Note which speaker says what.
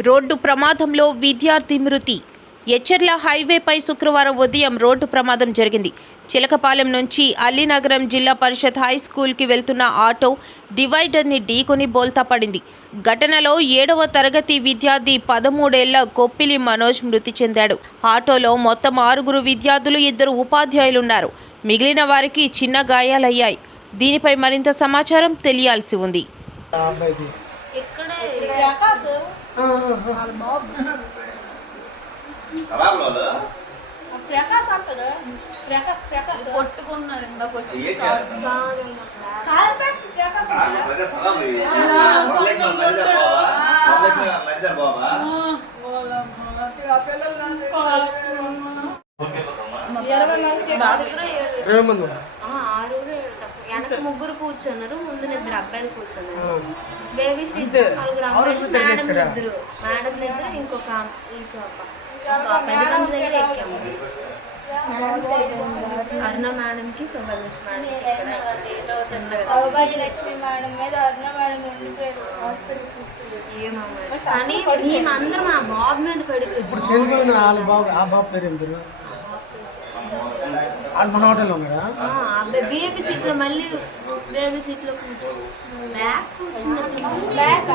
Speaker 1: Road ప్రమాదంలో విద్యార్థి మృతి. ఎచ్చర్ల హైవేపై శుక్రవారం ఉదయం రోడ్డు ప్రమాదం జరిగింది. చిలకపాలెం నుంచి అల్లినగరం జిల్లా పరిషత్ హై స్కూల్కి వెళ్తున్న ఆటో డివైడర్ని ఢీకొని బోల్తా పడింది. ఘటనలో ఏడవ తరగతి విద్యార్థి పదమూడేళ్ళ కొప్పిలి మనోజ్ మృతి చెందాడు. ఆటోలో మొత్తం ఆరుగురు విద్యార్థులు ఇద్దరు ఉపాధ్యాయులున్నారు. మిగిలిన వారికి చిన్న గాయాలయ్యాయి. దీనిపై మరింత సమాచారం తెలియాల్సి ఉంది
Speaker 2: ఆ అబ్బాయిది
Speaker 3: ఇక్కడే
Speaker 2: ఆ, ఆ, ఆ.
Speaker 4: ఖరాబ్ వాళ్ళు
Speaker 5: ప్రకాశ్ అంటాడు ప్రకాశ్ ప్రకాశ్
Speaker 3: ఏడు-
Speaker 2: ఇరవై మంది ఉన్నారు
Speaker 3: ఆ, ఆరుగురు ఏడు తక్కువ. వెనక ముగ్గురు కూర్చున్నారు ముందు ఇద్దరు అబ్బాయిలు కూర్చున్నారు. Baby seat. నలుగురు
Speaker 2: ఇద్దరు
Speaker 3: మేడం. ఇద్దరు. మేడం ఇద్దరు ఇంకొక ఆమె- ఇంకొక ఇంకో పది మంది దగ్గర ఎక్కాము. అరుణ మేడం కి శోభలక్ష్మి మేడం ఇక్కడ చిన్నగా
Speaker 5: సౌభాగ్యలక్ష్మి మేడం మీద అరుణ మేడం ఉండిపోయారు. హాస్పిటల్ తీసుకెళ్ళి
Speaker 3: ఏమో మరి. కానీ మేమందరం ఆ బాబు మీద పడి
Speaker 2: ఇప్పుడు చనిపోయిన వాళ్ళ బాబు ఆ బాబు పేరు ఏం పేరు? వాళ్ళు మన హోటల్లో ఉన్నారా?
Speaker 3: బేబీ సీట్లో మళ్ళీ బేబీ సీట్లో కూర్చో. బ్యాక్ కూర్చున్నట్టు
Speaker 5: బ్యాక్